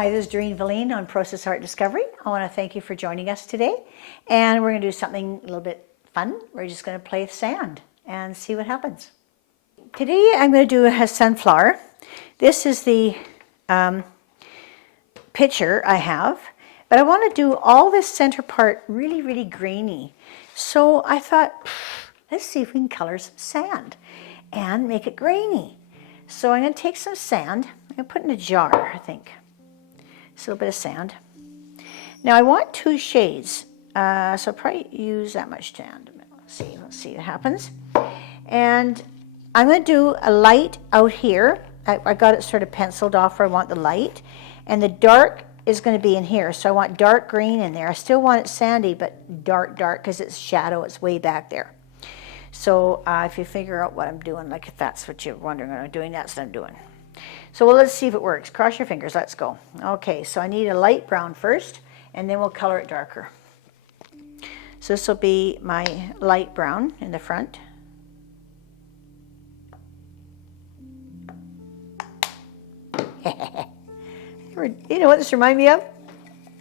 Hi, this is Doreen Velin on Process Art Discovery. I want to thank you for joining us today. And we're going to do something a little bit fun. We're just going to play with sand and see what happens. Today I'm going to do a sunflower. This is the picture I have. But I want to do all this center part really, really grainy. So I thought, let's see if we can color some sand and make it grainy. So I'm going to take some sand. I'm going to put it in a jar, I think. Just a little bit of sand. Now I want two shades, so I'll probably use that much sand. Let's see what happens. And I'm going to do a light out here. I got it sort of penciled off where I want the light. And the dark is going to be in here, so I want dark green in there. I still want it sandy, but dark, because it's shadow, it's way back there. So if you figure out what I'm doing, like if that's what you're wondering what I'm doing, that's what I'm doing. So well, let's see if it works. Cross your fingers, let's go. Okay, so I need a light brown first, and then we'll color it darker. So this will be my light brown in the front. You know what this reminds me of?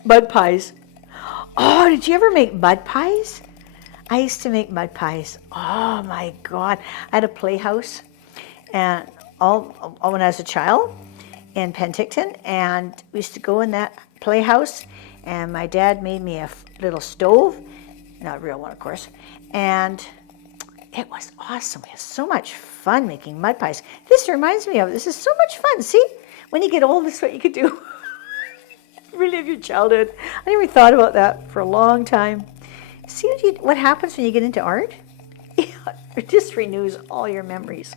Mud pies. Oh, did you ever make mud pies? I used to make mud pies. Oh my God. I had a playhouse and all when I was a child in Penticton, and we used to go in that playhouse, and my dad made me a little stove, not a real one of course, and it was awesome. We had so much fun making mud pies. This reminds me of it. This is so much fun. See, when you get old, this is what you could do. Relive your childhood. I never thought about that for a long time. See what happens when you get into art? It just renews all your memories.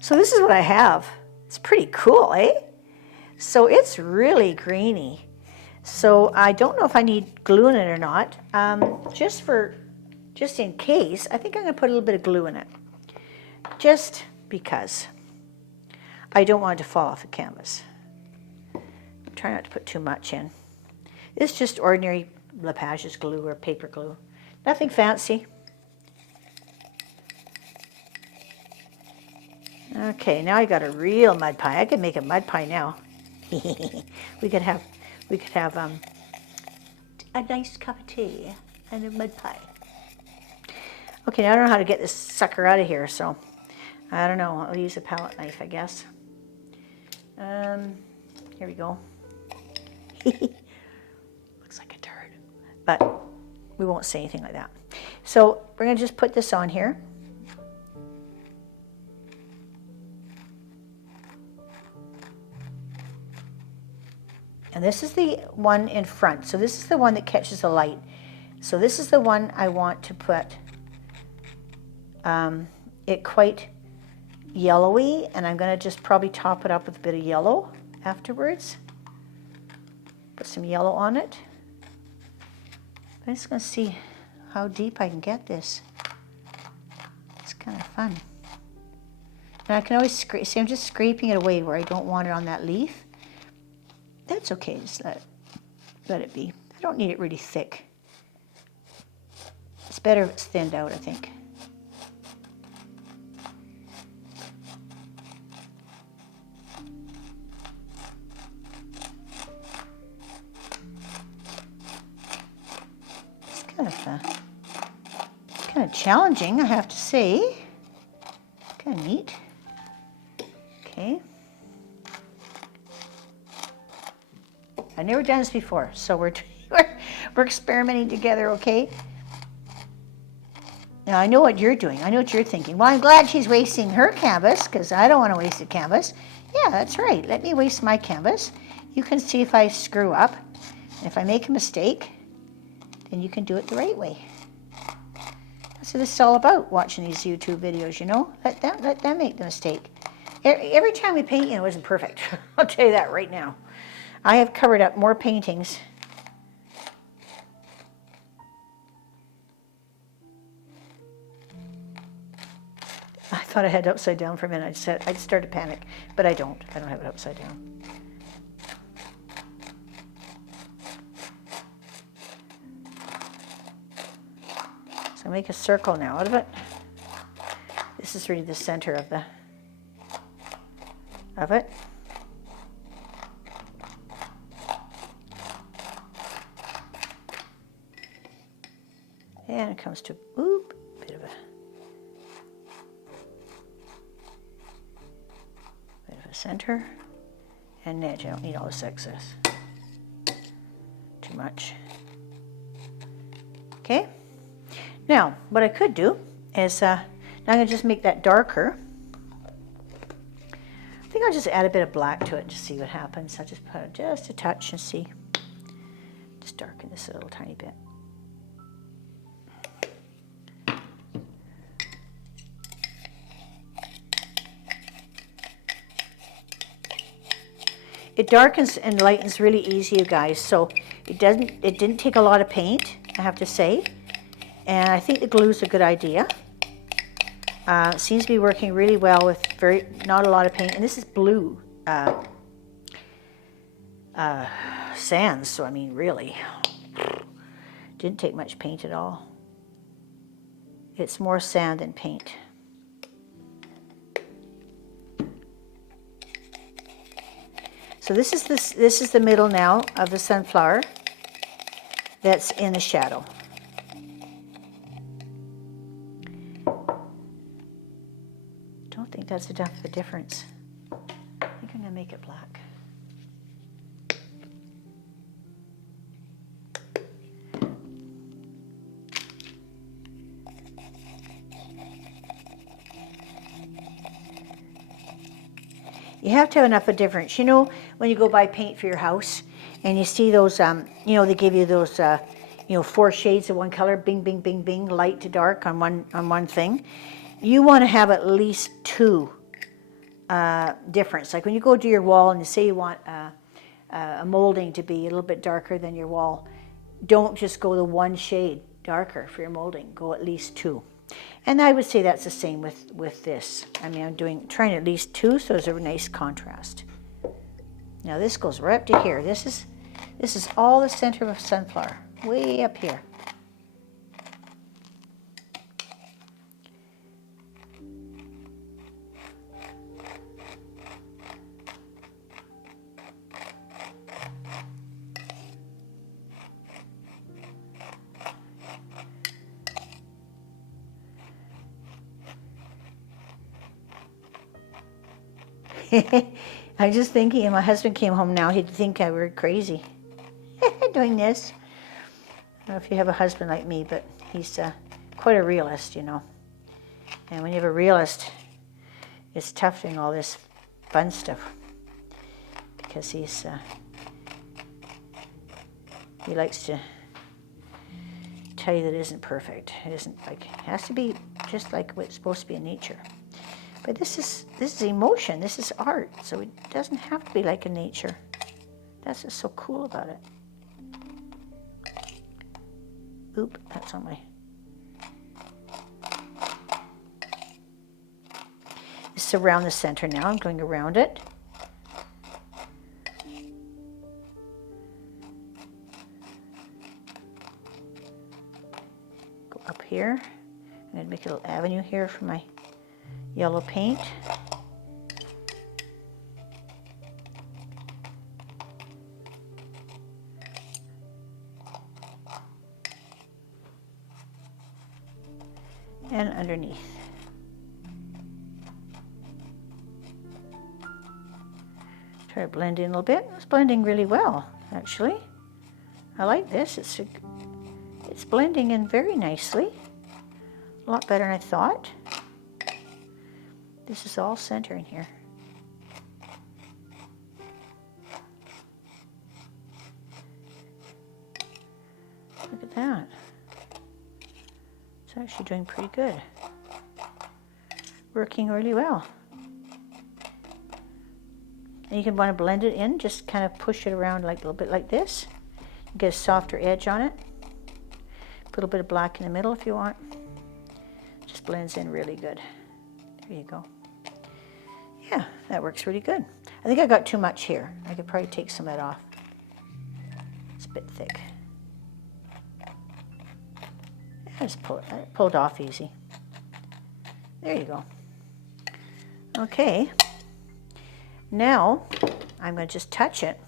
So this is what I have. It's pretty cool, eh? So it's really grainy. So I don't know if I need glue in it or not. Just in case, I think I'm going to put a little bit of glue in it. Just because I don't want it to fall off the canvas. I'm trying not to put too much in. It's just ordinary Lepage's glue or paper glue. Nothing fancy. Okay, now I got a real mud pie. I could make a mud pie now. we could have a nice cup of tea and a mud pie. Okay, now I don't know how to get this sucker out of here, so I don't know. I'll use a palette knife, I guess. Here we go. Looks like a turd, but we won't say anything like that. So we're going to just put this on here. And this is the one in front. So this is the one that catches the light. So this is the one I want to put it quite yellowy, and I'm going to just probably top it up with a bit of yellow afterwards. Put some yellow on it. I'm just going to see how deep I can get this. It's kind of fun. And I can always scrape. See, I'm just scraping it away where I don't want it on that leaf. That's okay, just let it be. I don't need it really thick. It's better if it's thinned out, I think. Kind of challenging, I have to say. Kind of neat. Okay. I've never done this before, so we're experimenting together, okay? Now I know what you're doing. I know what you're thinking. Well, I'm glad she's wasting her canvas because I don't want to waste a canvas. Yeah, that's right. Let me waste my canvas. You can see if I screw up. And if I make a mistake, then you can do it the right way. That's what this is all about, watching these YouTube videos, you know? Let them make the mistake. Every time we paint, it wasn't perfect. I'll tell you that right now. I have covered up more paintings. I thought I had it upside down for a minute. I'd start to panic, but I don't. I don't have it upside down. So make a circle now out of it. This is really the center of it. And it comes to, oop, bit of a center. And edge, I don't need all this excess. Too much. Okay. Now, what I could do is, now I'm going to just make that darker. I think I'll just add a bit of black to it and just see what happens. I'll just put just a touch and see. Just darken this a little tiny bit. It darkens and lightens really easy, you guys, so it didn't take a lot of paint, I have to say. And I think the glue's a good idea. It seems to be working really well with not a lot of paint. And this is blue sands, so I mean, really, didn't take much paint at all. It's more sand than paint. So this is the middle now of the sunflower that's in the shadow. Don't think that's enough of a difference. I think I'm gonna make it black. You have to have enough of a difference. You know, when you go buy paint for your house and you see those, you know, they give you those, you know, 4 shades of one color, bing, bing, bing, bing, light to dark on one thing. You want to have at least 2 difference. Like when you go to your wall and you say you want a molding to be a little bit darker than your wall, don't just go the 1 shade darker for your molding. Go at least 2. And I would say that's the same with this. I mean, I'm trying at least 2, so there's a nice contrast. Now this goes right up to here. This is all the center of a sunflower, way up here. I'm just thinking, if my husband came home now, he'd think I were crazy doing this. I don't know if you have a husband like me, but he's quite a realist, you know. And when you have a realist, it's tough doing all this fun stuff because he likes to tell you that it isn't perfect. It isn't like, it has to be just like what it's supposed to be in nature. But this is emotion, this is art, so it doesn't have to be like in nature. That's what's so cool about it. Oop, that's on my... This is around the center now, I'm going around it. Go up here, I'm going to make a little avenue here for my yellow paint. And underneath. Try to blend in a little bit. It's blending really well, actually. I like this. It's blending in very nicely. A lot better than I thought. This is all centering here. Look at that. It's actually doing pretty good. Working really well. And you can want to blend it in, just kind of push it around like a little bit like this. Get a softer edge on it. Put a little bit of black in the middle if you want. Just blends in really good. There you go. Yeah, that works really good. I think I got too much here. I could probably take some of that off. It's a bit thick. I just pull it off easy. There you go. Okay. Now, I'm going to just touch it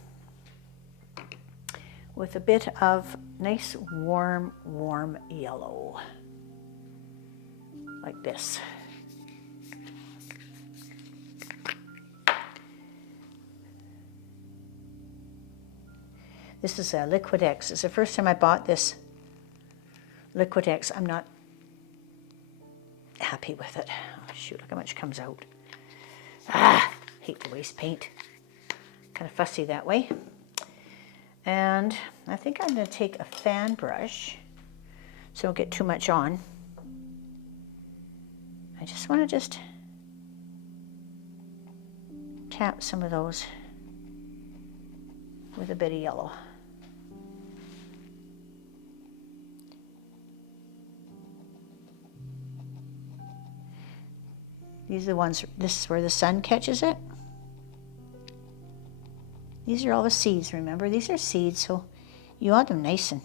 with a bit of nice warm yellow, like this. This is a Liquid-X. It's the first time I bought this Liquid-X. I'm not happy with it. Oh, shoot, look how much comes out. Hate to waste paint. Kind of fussy that way. And I think I'm going to take a fan brush so I don't get too much on. I just want to tap some of those with a bit of yellow. These are the ones, this is where the sun catches it. These are all the seeds, remember? These are seeds, so you want them nice and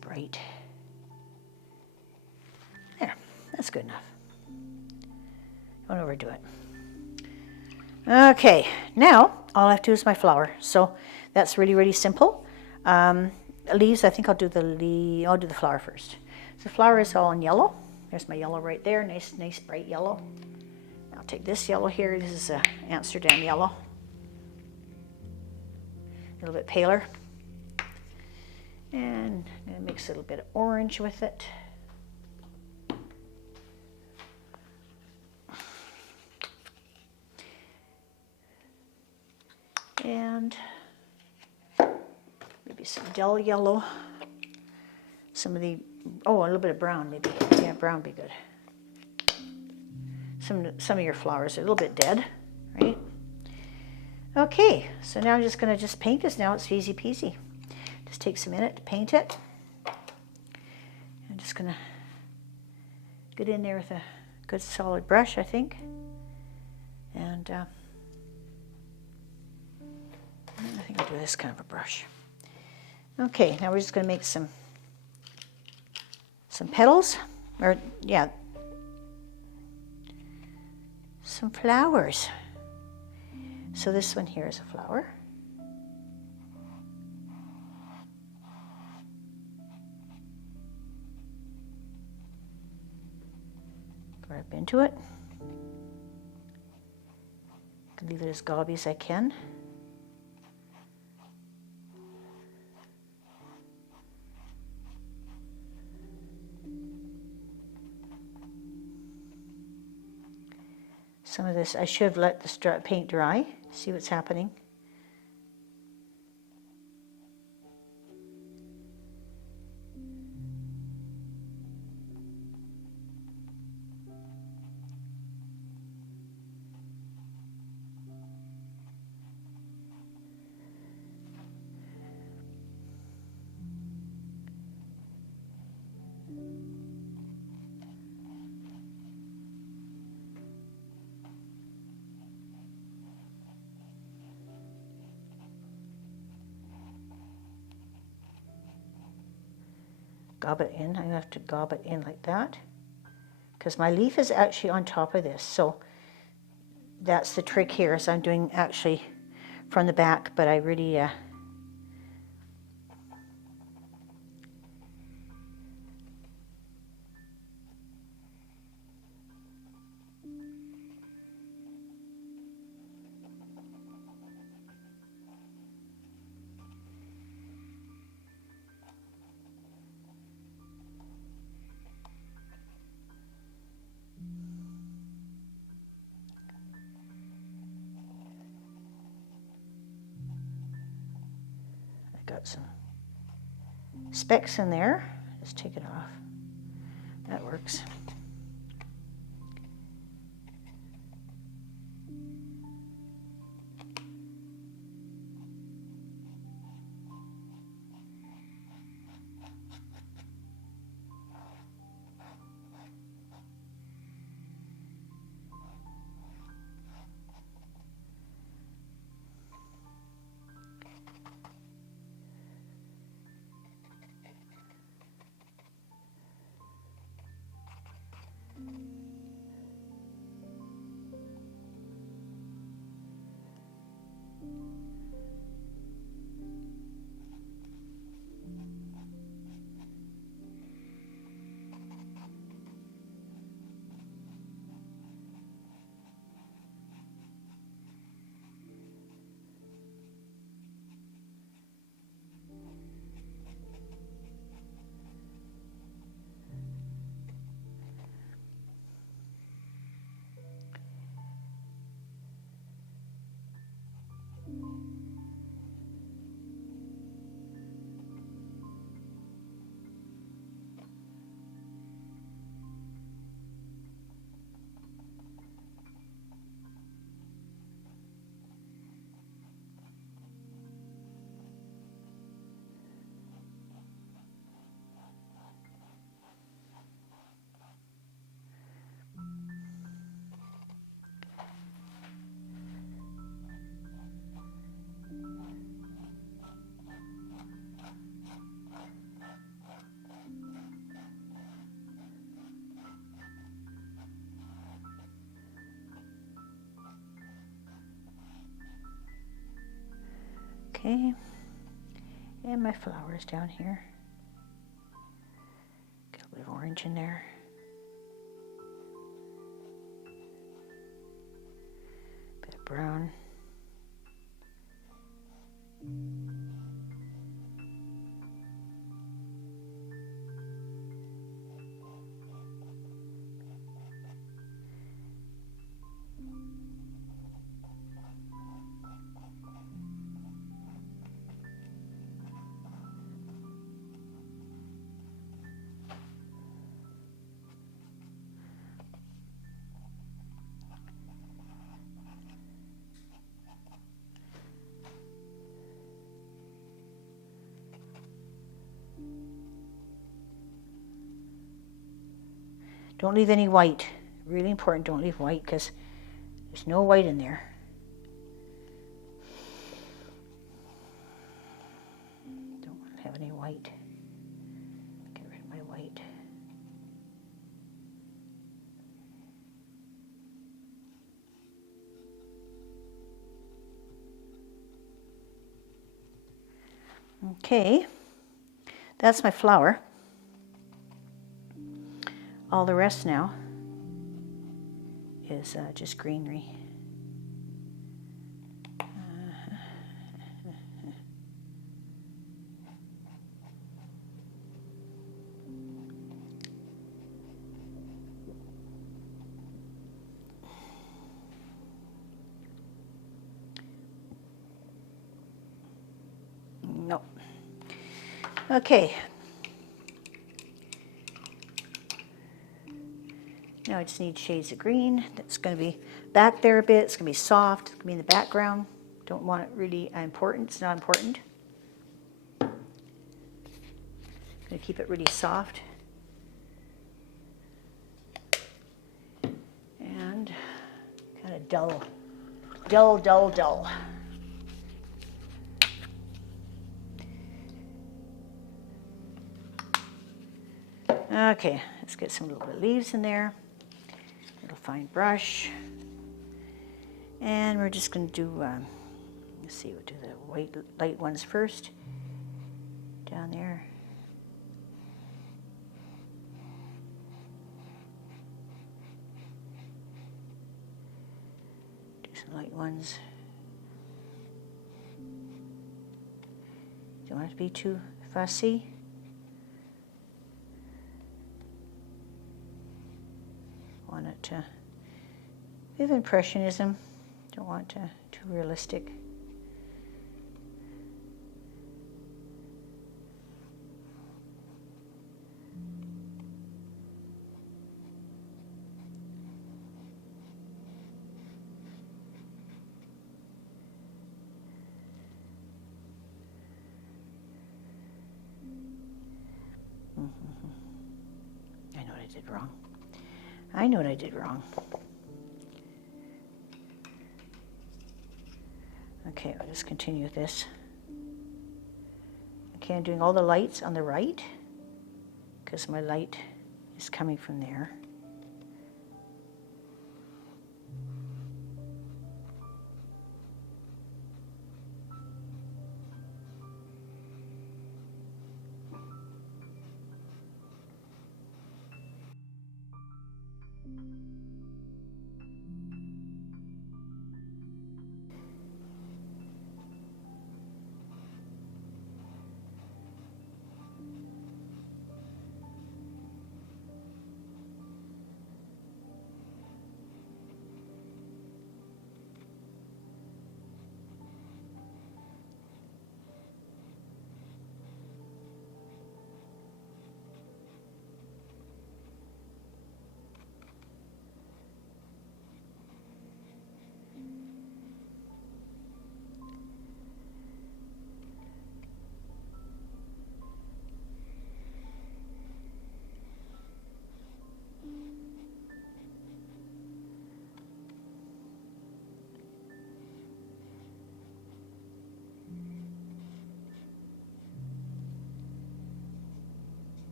bright. There, that's good enough. Don't overdo it. Okay, now all I have to do is my flower. So that's really, really simple. Leaves, I think I'll do the flower first. So the flower is all in yellow. There's my yellow right there, nice bright yellow. I'll take this yellow here. This is Amsterdam yellow. A little bit paler. And I'm going to mix a little bit of orange with it. And maybe some dull yellow. Some of the, a little bit of brown maybe. Yeah, brown would be good. Some of your flowers are a little bit dead, right? Okay, so now I'm just going to paint this. Now it's easy peasy. Just takes a minute to paint it. I'm just going to get in there with a good solid brush, I think. And I think I'll do this kind of a brush. Okay, now we're just going to make some petals, or yeah, some flowers. So this one here is a flower. Go right up into it. Leave it as gobby as I can. Some of this, I should have let the paint dry, see what's happening. Gob it in. I have to gob it in like that because my leaf is actually on top of this. So that's the trick here, is I'm doing actually from the back, but I really got some specks in there. Just take it off. That works. Okay, and my flowers down here. Get a bit of orange in there. Bit of brown. Don't leave any white. Really important, don't leave white because there's no white in there. Don't have any white. Get rid of my white. Okay, that's my flower. All the rest now is just greenery. Nope. Okay. Now I just need shades of green. That's going to be back there a bit. It's going to be soft. It's going to be in the background. Don't want it really important. It's not important. Going to keep it really soft. And kind of dull. Dull, dull, dull. Okay, let's get some little bit of leaves in there. Little fine brush. And we're just going to do, let's see, we'll do the white light ones first. Down there. Do some light ones. Don't want it to be too fussy. Want it to have impressionism. Don't want to too realistic. I know what I did wrong. I know what I did wrong. Okay, I'll just continue with this. Okay, I'm doing all the lights on the right because my light is coming from there.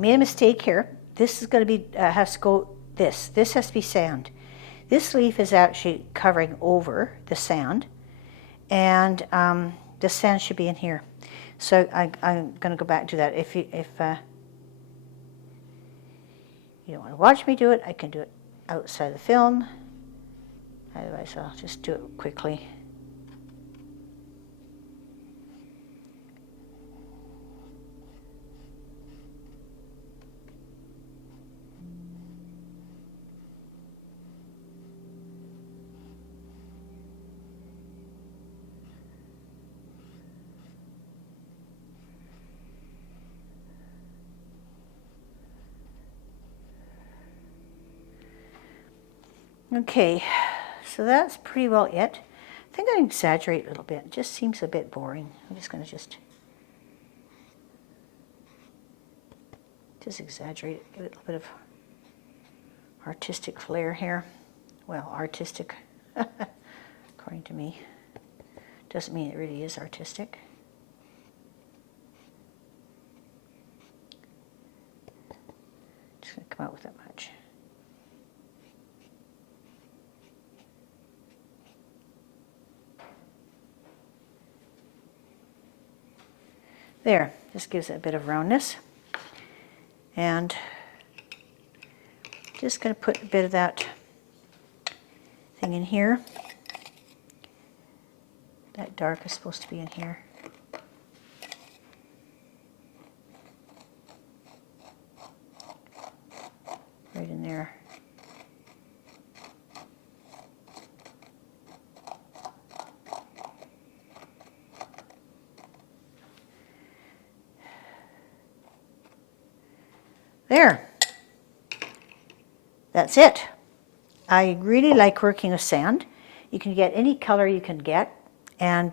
made a mistake here. This is going to be, has to go, this has to be sand. This leaf is actually covering over the sand, and the sand should be in here. So I'm going to go back and do that. If you don't want to watch me do it, I can do it outside the film. Otherwise, I'll just do it quickly. Okay, so that's pretty well it. I think I exaggerate a little bit. It just seems a bit boring. I'm just going to just exaggerate it, give it a little bit of artistic flair here. Well, artistic, according to me. Doesn't mean it really is artistic. Just going to come out with that much. There, just gives it a bit of roundness. And just going to put a bit of that thing in here. That dark is supposed to be in here. Right in there. There. That's it. I really like working with sand. You can get any color you can get, and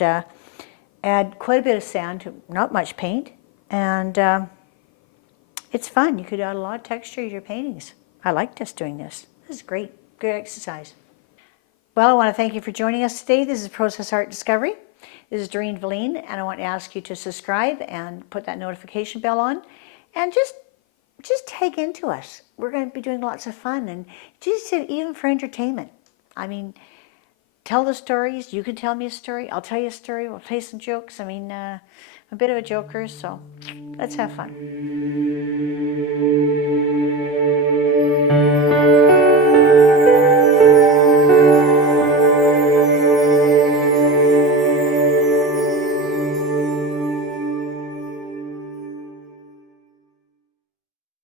add quite a bit of sand to not much paint, and it's fun. You could add a lot of texture to your paintings. I like just doing this. This is great. Good exercise. Well, I want to thank you for joining us today. This is Process Art Discovery. This is Doreen Velin, and I want to ask you to subscribe and put that notification bell on, and just take into us. We're going to be doing lots of fun, and just even for entertainment. I mean, tell the stories. You can tell me a story. I'll tell you a story. We'll play some jokes. I mean, I'm a bit of a joker, so let's have fun.